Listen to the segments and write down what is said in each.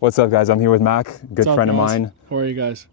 What's up, guys? I'm here with Mack, good friend of mine. How are you guys?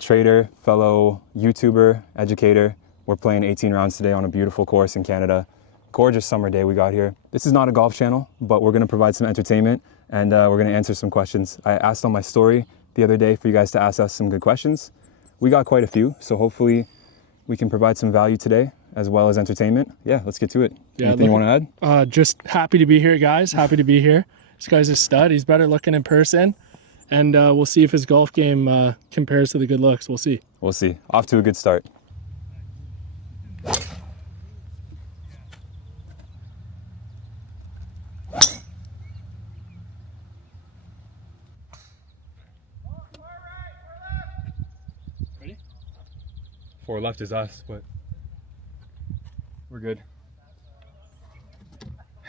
Trader, fellow YouTuber, educator. We're playing 18 rounds today on a beautiful course in Canada. Gorgeous summer day we got here. This is not a golf channel, but we're gonna provide some entertainment and we're gonna answer some questions. I asked on my story the other day for you guys to ask us some good questions. We got quite a few, so hopefully we can provide some value today as well as entertainment. Yeah, let's get to it. Yeah, anything you want to add? Just happy to be here, guys. Happy to be here. This guy's a stud. He's better looking in person. And we'll see if his golf game compares to the good looks. We'll see. We'll see. Off to a good start. Ready? 4 left is us, but we're good.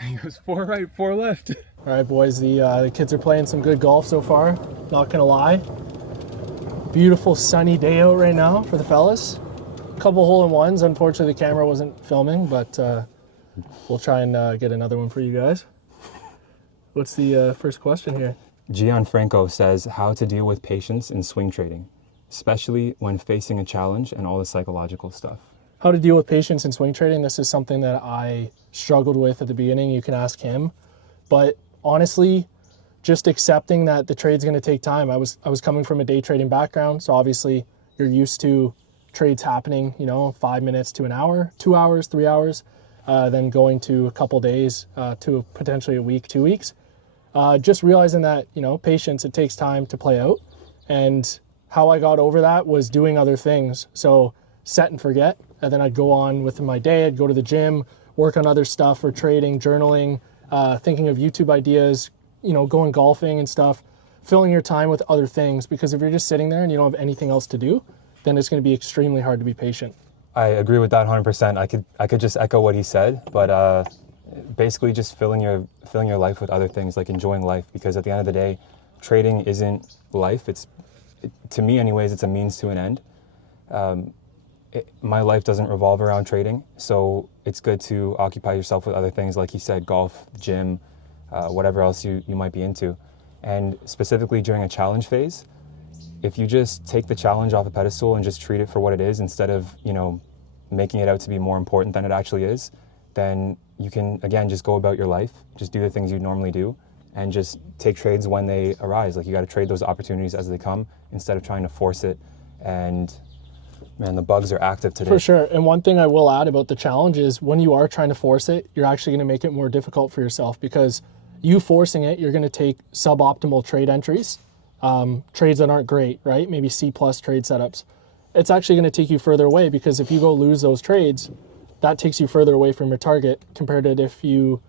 He goes 4 right, 4 left. All right, boys. The kids are playing some good golf so far. Not gonna lie. Beautiful sunny day out right now for the fellas. A couple hole-in-ones. Unfortunately, the camera wasn't filming, but we'll try and get another one for you guys. What's the first question here? Gianfranco says how to deal with patience in swing trading, especially when facing a challenge and all the psychological stuff. How to deal with patience in swing trading. This is something that I struggled with at the beginning. You can ask him. But honestly, just accepting that the trade's going to take time. I was coming from a day trading background, so obviously you're used to trades happening, 5 minutes to an hour, 2 hours, 3 hours, then going to a couple days to potentially a week, 2 weeks. Just realizing that, patience, it takes time to play out. And how I got over that was doing other things. So set and forget, and then I'd go on with my day. I'd go to the gym, work on other stuff for trading, journaling, thinking of YouTube ideas, going golfing and stuff, filling your time with other things. Because if you're just sitting there and you don't have anything else to do, then it's going to be extremely hard to be patient. I agree with that 100%. I could just echo what he said, but basically just filling your life with other things, like enjoying life. Because at the end of the day, trading isn't life. To me, anyways, it's a means to an end. My life doesn't revolve around trading, so it's good to occupy yourself with other things, like he said, golf, gym, whatever else you might be into. And specifically during a challenge phase, if you just take the challenge off a pedestal and just treat it for what it is instead of, making it out to be more important than it actually is, then you can, again, just go about your life, just do the things you normally do, and just take trades when they arise. Like, you got to trade those opportunities as they come instead of trying to force it. And man, the bugs are active today. For sure. And one thing I will add about the challenge is when you are trying to force it, you're actually going to make it more difficult for yourself, because you forcing it, you're going to take suboptimal trade entries, trades that aren't great, right? Maybe C+ trade setups. It's actually going to take you further away, because if you go lose those trades, that takes you further away from your target compared to if you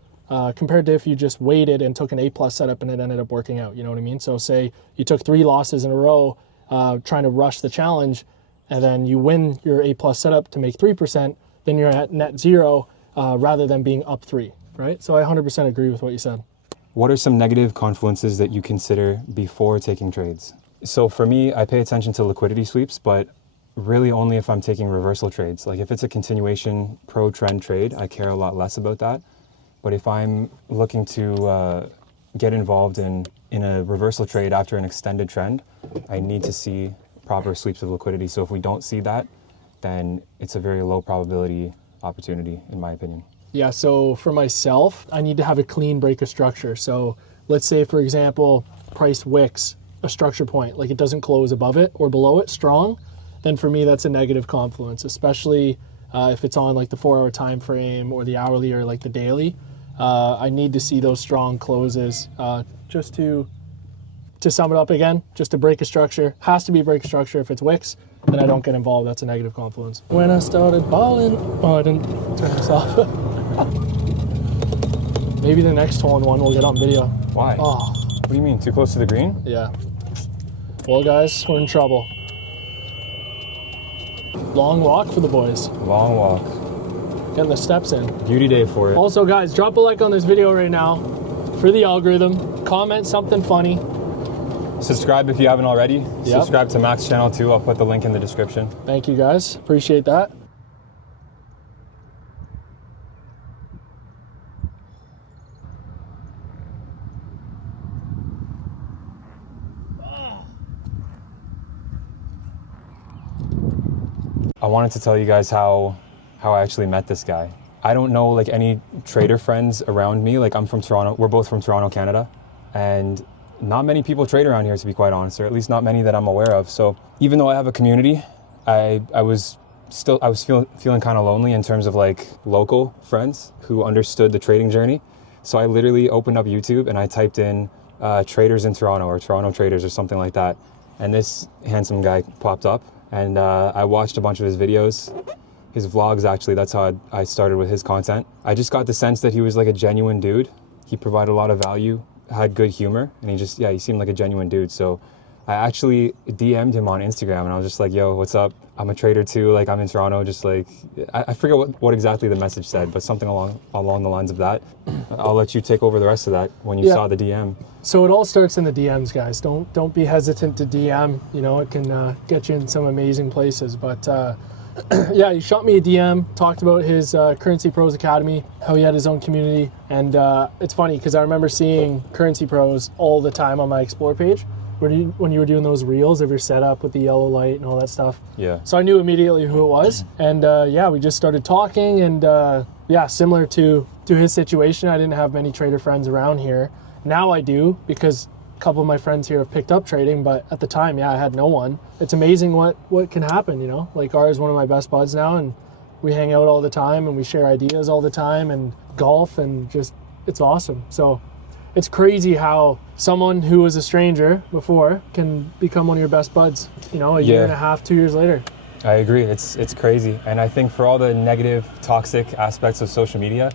just waited and took an A+ setup and it ended up working out. You know what I mean? So say you took 3 losses in a row trying to rush the challenge, and then you win your A+ setup to make 3%, then you're at net 0 rather than being up 3, right? So I 100% agree with what you said. What are some negative confluences that you consider before taking trades? So for me, I pay attention to liquidity sweeps, but really only if I'm taking reversal trades. Like, if it's a continuation pro trend trade, I care a lot less about that. But if I'm looking to get involved in a reversal trade after an extended trend, I need to see proper sweeps of liquidity. So if we don't see that, then it's a very low probability opportunity, in my opinion. Yeah, so for myself, I need to have a clean break of structure. So let's say, for example, price wicks a structure point, like it doesn't close above it or below it strong, then for me that's a negative confluence, especially if it's on like the 4-hour time frame or the hourly or like the daily. I need to see those strong closes just to sum it up again, just to break a structure. Has to be break a structure. If it's wicks, then I don't get involved. That's a negative confluence. When I started balling, oh, I didn't turn this off. Maybe the next hole-in-one we'll get on video. Why? Oh. What do you mean, too close to the green? Yeah. Well, guys, we're in trouble. Long walk for the boys. Long walk. Getting the steps in. Beauty day for it. Also, guys, drop a like on this video right now for the algorithm. Comment something funny. Subscribe if you haven't already. Yep. Subscribe to Mack's channel too. I'll put the link in the description. Thank you, guys. Appreciate that. I wanted to tell you guys how I actually met this guy. I don't know like any trader friends around me. Like I'm from Toronto. We're both from Toronto, Canada. And not many people trade around here, to be quite honest, or at least not many that I'm aware of. So even though I have a community, I was feeling kind of lonely in terms of like local friends who understood the trading journey. So I literally opened up YouTube and I typed in traders in Toronto or Toronto traders or something like that. And this handsome guy popped up, and I watched a bunch of his videos, his vlogs actually. That's how I started with his content. I just got the sense that he was like a genuine dude. He provided a lot of value, had good humor, and he seemed like a genuine dude. So I actually DM'd him on Instagram, and I was just like, yo, what's up? I'm a trader too, like I'm in Toronto, just like, I forget what exactly the message said, but something along the lines of that. I'll let you take over the rest of that when you saw the DM. So it all starts in the DMs, guys. Don't be hesitant to DM. You know, it can get you in some amazing places. But yeah, he shot me a DM, talked about his Currency Pros Academy, how he had his own community. And it's funny because I remember seeing Currency Pros all the time on my Explore page when you were doing those reels of your setup with the yellow light and all that stuff. Yeah. So I knew immediately who it was. And yeah, we just started talking. And yeah, similar to his situation, I didn't have many trader friends around here. Now I do, because a couple of my friends here have picked up trading, but at the time, yeah, I had no one. It's amazing what can happen, you know? Like R is one of my best buds now, and we hang out all the time and we share ideas all the time and golf, and just, it's awesome. So it's crazy how someone who was a stranger before can become one of your best buds, you know, a year and a half, 2 years later. I agree. It's crazy. And I think for all the negative, toxic aspects of social media,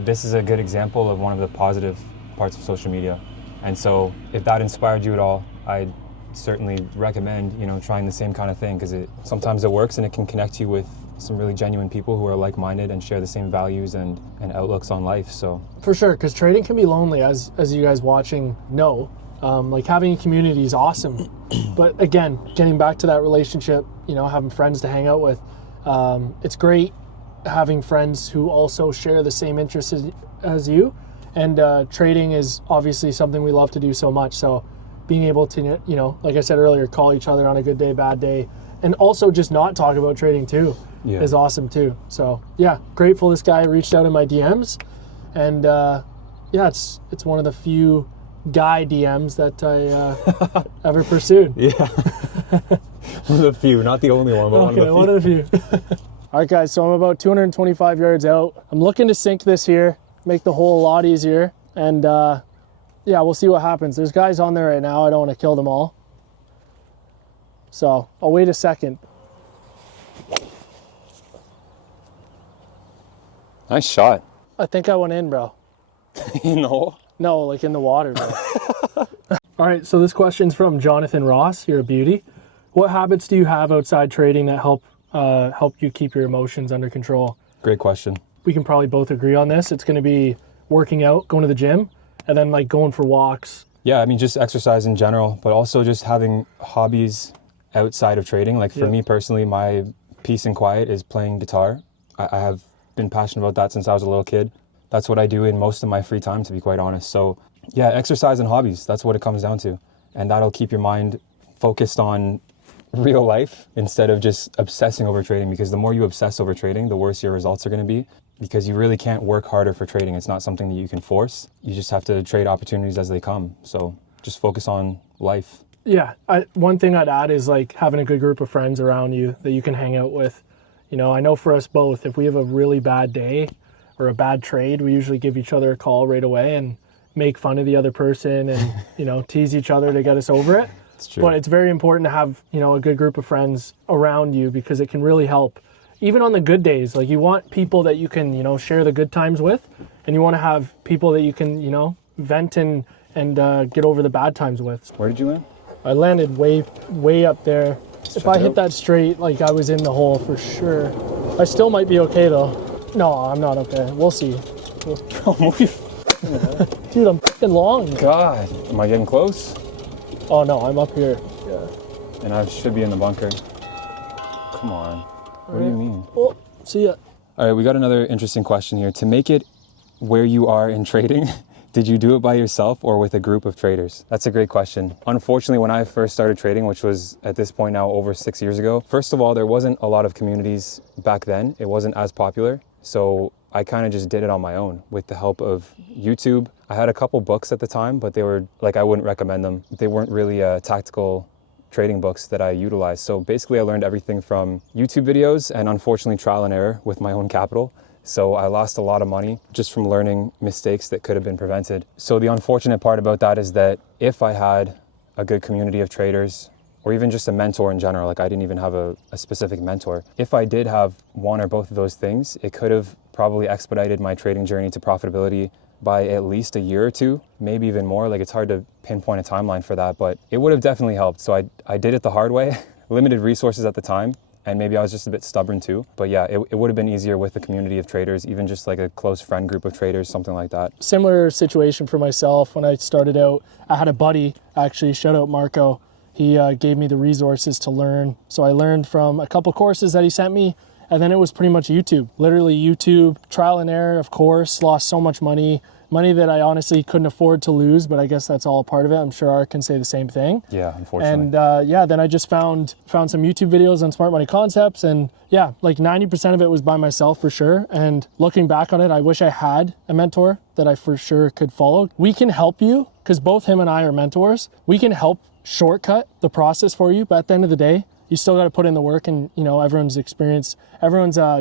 this is a good example of one of the positive parts of social media. And so if that inspired you at all, I'd certainly recommend, you know, trying the same kind of thing, because sometimes it works and it can connect you with some really genuine people who are like-minded and share the same values and outlooks on life. So for sure, because trading can be lonely, as you guys watching know. Like having a community is awesome, but again, getting back to that relationship, you know, having friends to hang out with, it's great having friends who also share the same interests as you. And trading is obviously something we love to do so much. So being able to, you know, like I said earlier, call each other on a good day, bad day, and also just not talk about trading too is awesome too. So yeah, grateful this guy reached out in my DMs. And yeah, it's one of the few guy DMs that I ever pursued. Yeah. One of the few, not the only one, but one of the few. All right, guys, so I'm about 225 yards out. I'm looking to sink this here, make the hole a lot easier, and yeah, we'll see what happens. There's guys on there right now. I don't want to kill them all, so I'll wait a second. Nice shot. I think I went in, bro. In the hole? No, like in the water, bro. All right, so this question's from Jonathan Ross. You're a beauty. What habits do you have outside trading that help you keep your emotions under control? Great question. We can probably both agree on this. It's going to be working out, going to the gym, and then like going for walks. Yeah, I mean, just exercise in general, but also just having hobbies outside of trading. Like for me personally, my peace and quiet is playing guitar. I have been passionate about that since I was a little kid. That's what I do in most of my free time, to be quite honest. So yeah, exercise and hobbies, that's what it comes down to. And that'll keep your mind focused on real life instead of just obsessing over trading, because the more you obsess over trading, the worse your results are going to be, because you really can't work harder for trading. It's not something that you can force. You just have to trade opportunities as they come. So just focus on life. Yeah, one thing I'd add is like having a good group of friends around you that you can hang out with. You know, I know for us both, if we have a really bad day or a bad trade, we usually give each other a call right away and make fun of the other person and, you know, tease each other to get us over it. It's true. But it's very important to have, you know, a good group of friends around you, because it can really help. Even on the good days, like you want people that you can, you know, share the good times with, and you want to have people that you can, you know, vent and get over the bad times with. Where did you land? I landed way up there. If I hit that straight, like I was in the hole for sure. I still might be okay though. No, I'm not okay. We'll see. Dude, I'm fucking long. God, am I getting close? Oh no, I'm up here. Yeah. And I should be in the bunker. Come on. What do you mean? Oh, see ya. All right, we got another interesting question here. To make it where you are in trading, Did you do it by yourself or with a group of traders? That's a great question. Unfortunately, when I first started trading, which was at this point now over 6 years ago, first of all, there wasn't a lot of communities back then. It wasn't as popular. So I kind of just did it on my own with the help of YouTube. I had a couple books at the time, but they were like, I wouldn't recommend them. They weren't really tactical trading books that I utilized. So basically I learned everything from YouTube videos and unfortunately trial and error with my own capital. So I lost a lot of money just from learning mistakes that could have been prevented. So the unfortunate part about that is that if I had a good community of traders, or even just a mentor in general, like I didn't even have a specific mentor. If I did have one or both of those things, it could have probably expedited my trading journey to profitability by at least a year or two, maybe even more. Like it's hard to pinpoint a timeline for that, but it would have definitely helped. So I did it the hard way, limited resources at the time, and maybe I was just a bit stubborn too. But yeah, it would have been easier with a community of traders, even just like a close friend group of traders, something like that. Similar situation for myself. When I started out, I had a buddy, actually, shout out Marco. He gave me the resources to learn. So I learned from a couple courses that he sent me, and then it was pretty much YouTube. Literally YouTube, trial and error, of course, lost so much money that I honestly couldn't afford to lose, but I guess that's all a part of it. I'm sure Art can say the same thing. Yeah, unfortunately. And yeah, then I just found some YouTube videos on smart money concepts, and yeah, like 90% of it was by myself for sure. And looking back on it, I wish I had a mentor that I for sure could follow. We can help you, because both him and I are mentors. We can help shortcut the process for you, but at the end of the day, you still got to put in the work, and you know, everyone's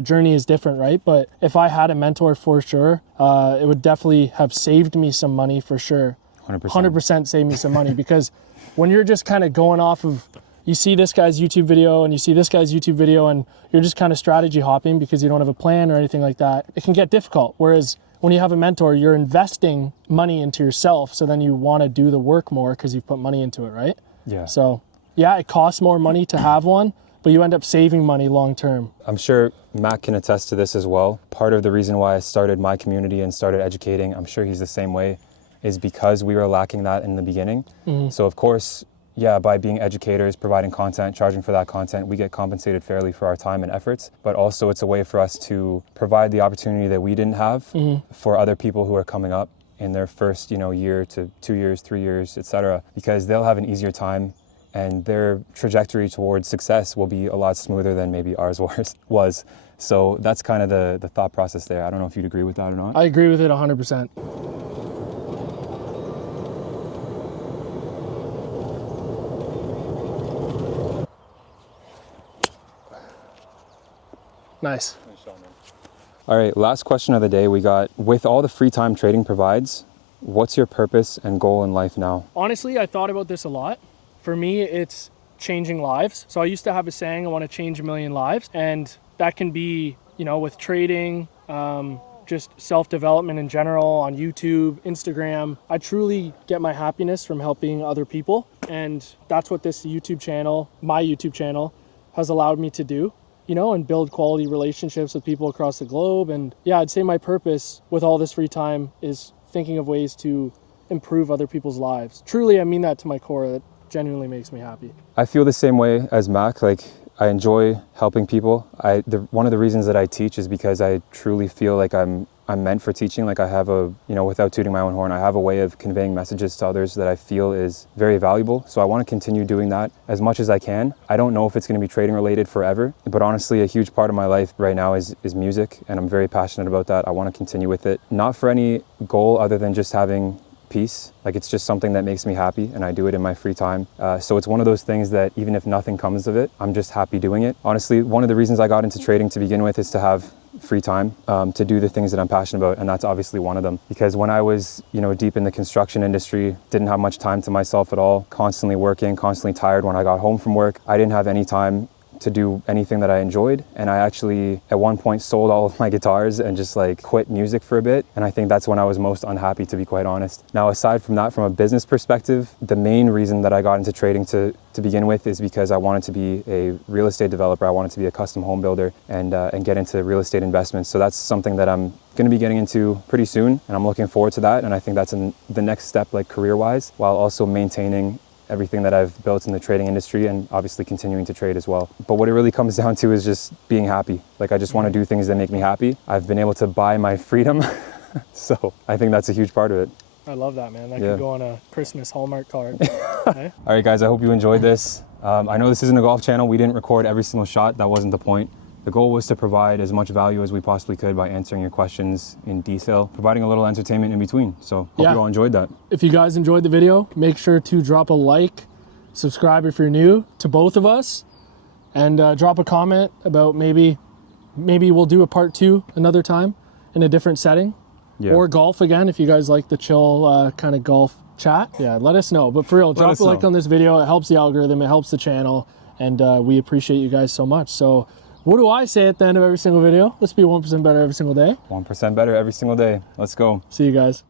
journey is different, right? But if I had a mentor for sure, it would definitely have saved me some money for sure. 100% saved me some money, because when you're just kind of going off of, you see this guy's YouTube video and you see this guy's YouTube video and you're just kind of strategy hopping because you don't have a plan or anything like that, it can get difficult. Whereas when you have a mentor, you're investing money into yourself, so then you want to do the work more because you've put money into it, right? Yeah. So yeah, it costs more money to have one, but you end up saving money long term. I'm sure Mack can attest to this as well. Part of the reason why I started my community and started educating, I'm sure he's the same way, is because we were lacking that in the beginning. Mm-hmm. So of course, yeah, by being educators, providing content, charging for that content, we get compensated fairly for our time and efforts, but also it's a way for us to provide the opportunity that we didn't have for other people who are coming up in their first, year to 2 years, 3 years, etc., because they'll have an easier time and their trajectory towards success will be a lot smoother than maybe ours was. So that's kind of the thought process there. I don't know if you'd agree with that or not. I agree with it 100%. Nice. All right, last question of the day we got. With all the free time trading provides, what's your purpose and goal in life now? Honestly, I thought about this a lot. For me, it's changing lives. So I used to have a saying, I want to change 1 million lives. And that can be, with trading, just self-development in general on YouTube, Instagram. I truly get my happiness from helping other people. And that's what this YouTube channel, my YouTube channel, has allowed me to do, and build quality relationships with people across the globe. And yeah, I'd say my purpose with all this free time is thinking of ways to improve other people's lives. Truly, I mean that to my core. That genuinely makes me happy. I feel the same way as Mack. Like, I enjoy helping people. One of the reasons that I teach is because I truly feel like I'm meant for teaching. Like I have without tooting my own horn, I have a way of conveying messages to others that I feel is very valuable. So I want to continue doing that as much as I can. I don't know if it's going to be trading related forever, but honestly, a huge part of my life right now is music, and I'm very passionate about that. I want to continue with it, not for any goal other than just having peace. Like, it's just something that makes me happy, and I do it in my free time. So it's one of those things that even if nothing comes of it, I'm just happy doing it. Honestly, one of the reasons I got into trading to begin with is to have free time to do the things that I'm passionate about, and that's obviously one of them. Because when I was, deep in the construction industry, didn't have much time to myself at all, constantly working, constantly tired. When I got home from work, I didn't have any time to do anything that I enjoyed. And I actually, at one point, sold all of my guitars and just quit music for a bit. And I think that's when I was most unhappy, to be quite honest. Now, aside from that, from a business perspective, the main reason that I got into trading to begin with is because I wanted to be a real estate developer. I wanted to be a custom home builder and get into real estate investments. So that's something that I'm going to be getting into pretty soon, and I'm looking forward to that. And I think that's the next step, career-wise, while also maintaining everything that I've built in the trading industry and obviously continuing to trade as well. But what it really comes down to is just being happy. I just want to do things that make me happy. I've been able to buy my freedom. So I think that's a huge part of it. I love that, man. That Yeah. could go on a Christmas Hallmark card. Okay? All right, guys, I hope you enjoyed this. I know this isn't a golf channel. We didn't record every single shot. That wasn't the point. The goal was to provide as much value as we possibly could by answering your questions in detail, providing a little entertainment in between. So hope Yeah. you all enjoyed that. If you guys enjoyed the video, make sure to drop a like, subscribe if you're new to both of us, and drop a comment about maybe we'll do a part 2 another time in a different setting. Yeah. Or golf again, if you guys like the chill kind of golf chat. Yeah, let us know. But for real, drop a like on this video. It helps the algorithm, it helps the channel, and we appreciate you guys so much. So what do I say at the end of every single video? Let's be 1% better every single day. 1% better every single day. Let's go. See you guys.